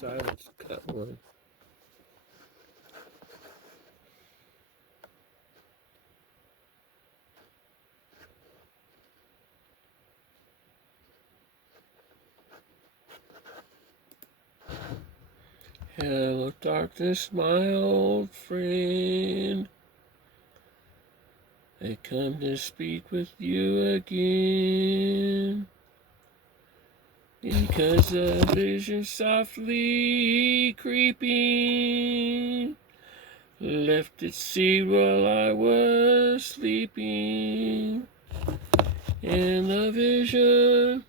silence cut one. Hello, darkness, my old friend. I come to speak with you again. Because a vision softly creeping left its seed while I was sleeping. And the vision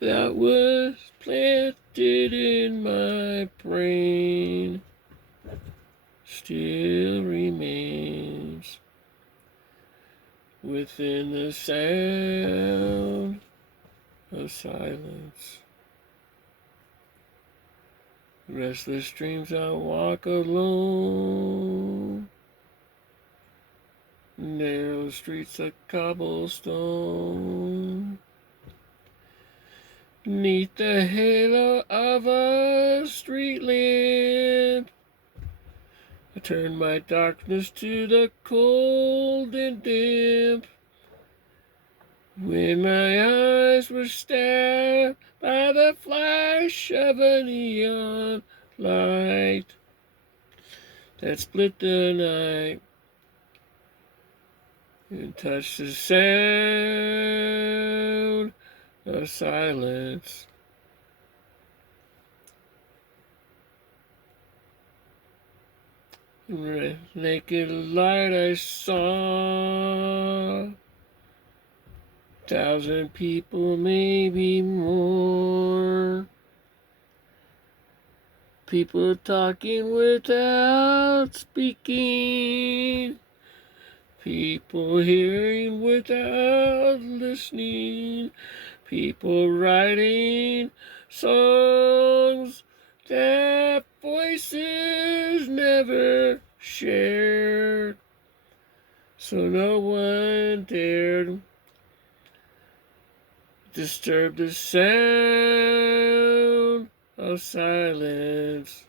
that was planted in my brain still remains within the sound of silence. Restless dreams I walk alone, narrow streets of cobblestone. 'Neath the halo of a street lamp, I turn my darkness to the cold and damp. When my eyes were stabbed by the flash of a neon light that split the night and touched the sound of silence. In the naked light I saw 1,000 people, maybe more. People talking without speaking. People hearing without listening. People writing songs that voices never shared. So no one dared disturb the sound of silence.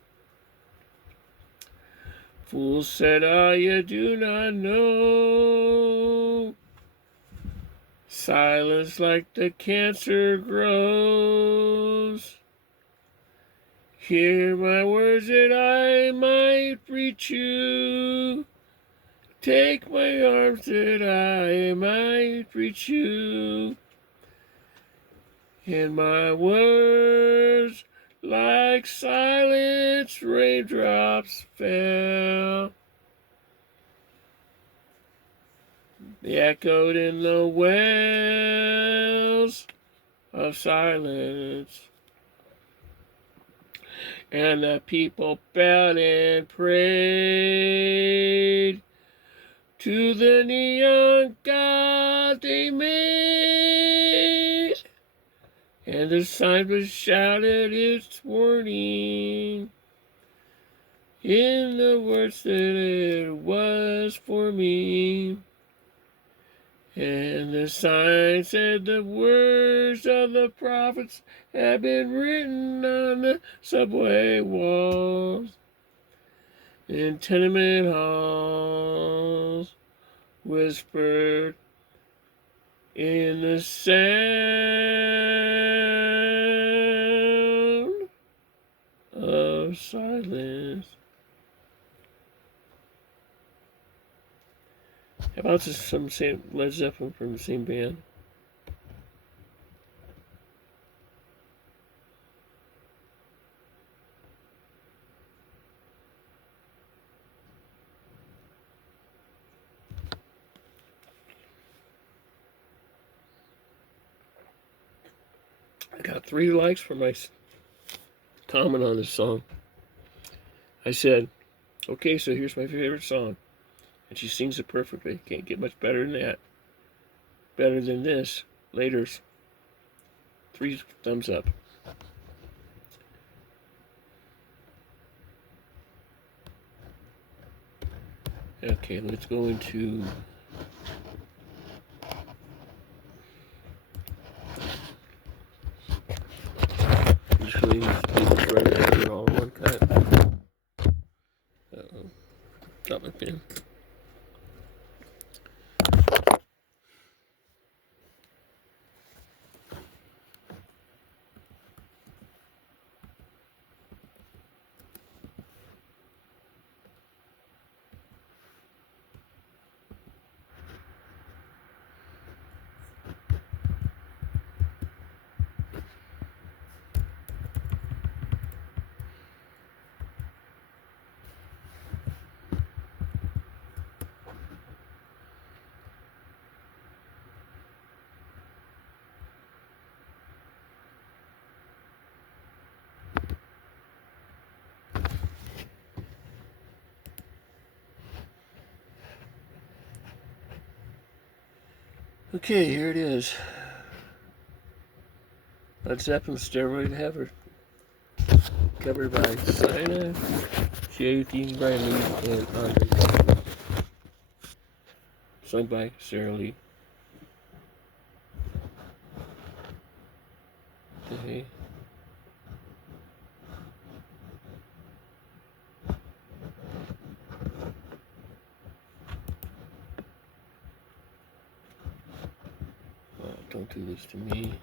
Fools said, "Ah, you do not know. Silence like the cancer grows. Hear my words that I might reach you. Take my arms that I might reach you. And my words like silent raindrops fell. They echoed in the wells of silence. And the people bowed and prayed to the neon god they made. And the sign was shouted its warning in the words that it was for me. And the sign said the words of the prophets had been written on the subway walls, in tenement halls, whispered in the sound of silence. How about some Led Zeppelin from the same band? I got 3 likes for my comment on this song. I said, okay, so here's my favorite song. And she sings it perfectly. Can't get much better than that. Better than this. Later's 3 thumbs up. Okay, let's go into just really need to Drop my pen. Okay, here it is. Led Zeppelin, Stairway to Heaven. Covered by Sina, J.D. Riley, and Andre. Sung by Sara Lee. Okay. Oh, don't do this to me.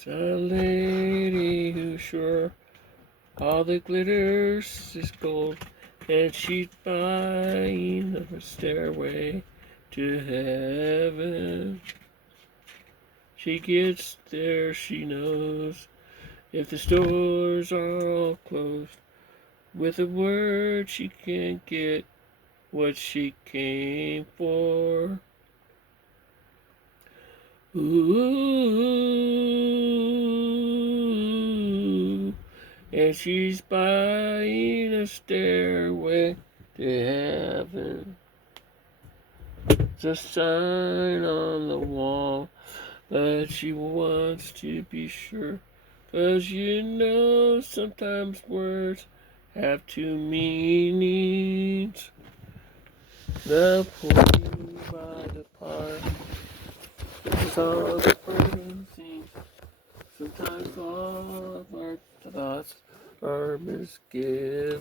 It's a lady who's sure all that glitters is gold, and she's buying a stairway to heaven. She gets there, she knows, if the stores are all closed. With a word, she can't get what she came for. Ooh, and she's buying a stairway to heaven. It's a sign on the wall, but she wants to be sure. 'Cause you know sometimes words have two meanings. The pool by the park is all the freezing. Sometimes all of our thoughts are misgiven.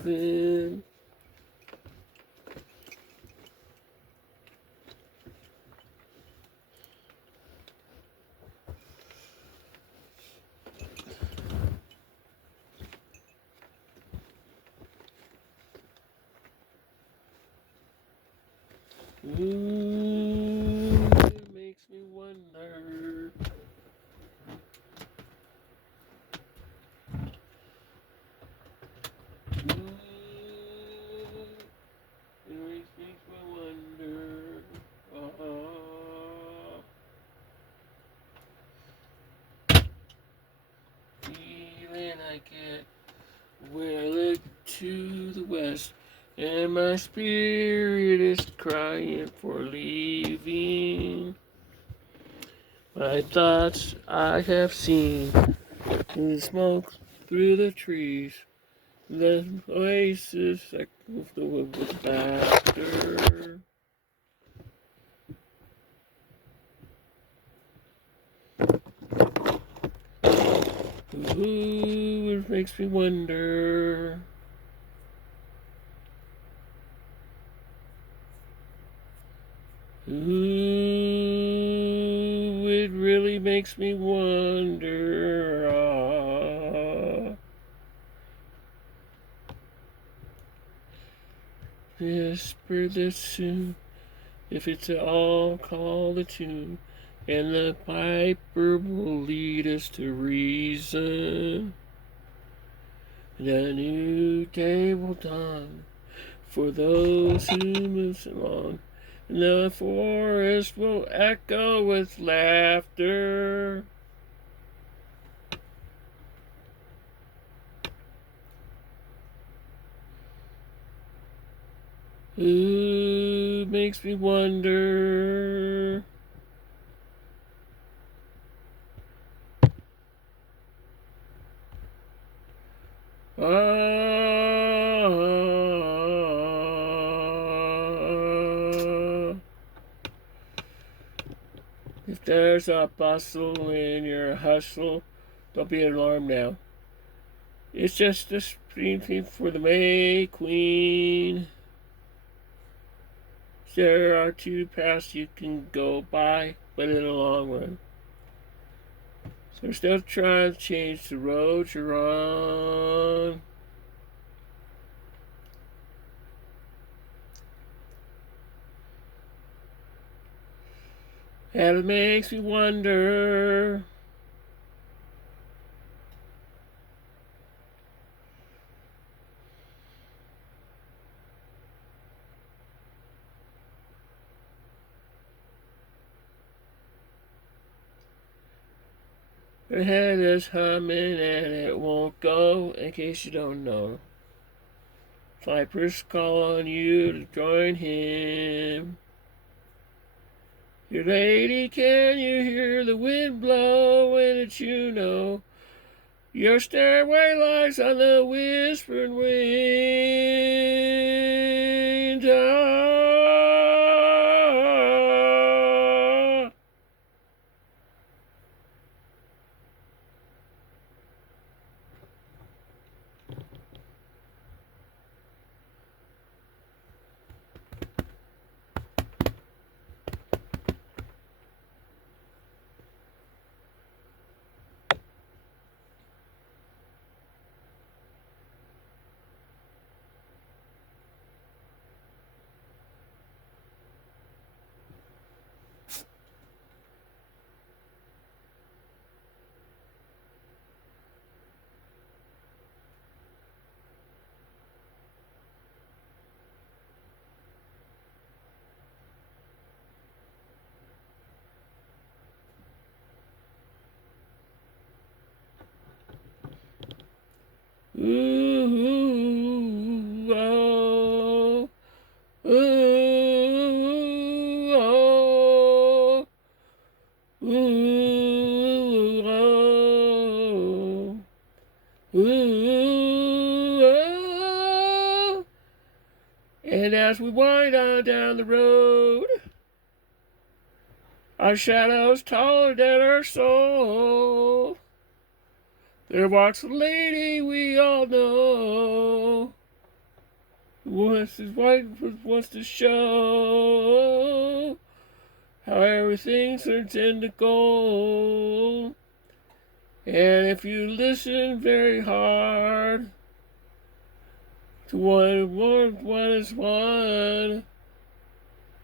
Ooh, it makes me wonder. Ooh, it makes me wonder. Feeling I get when I look to the west, and my spirit is crying for leaving. My thoughts I have seen the smoke through the trees, the oasis that move the wood with laughter. Ooh, it makes me wonder. Ooh, it really makes me wonder. Whisper this soon, if it's all call the tune, and the piper will lead us to reason. The new day will dawn for those who move along. And the forest will echo with laughter. Ooh, makes me wonder. If there's a bustle in your hustle, don't be alarmed now. It's just a spring for the May Queen. There are two paths you can go by, but in the long run. So still trying to change the road you're on. And it makes me wonder. Your head is humming and it won't go, in case you don't know. Viper's call on you to join him. Your lady, can you hear the wind blow when it's you know? Your stairway lies on the whispering wind. Ooh, oh, ooh, oh, ooh, oh, ooh, oh. And as we wind on down the road, our shadows taller than our soul. There walks a lady we all know, wants to show how everything turns into gold. And if you listen very hard to one is one,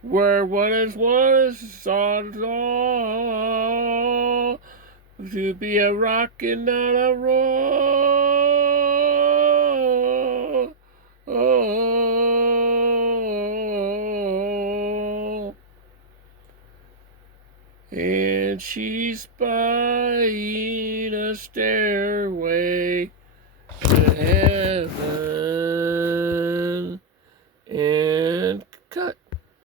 where one is all, to be a rock and not a roll. Oh, and she's buying a stairway to heaven.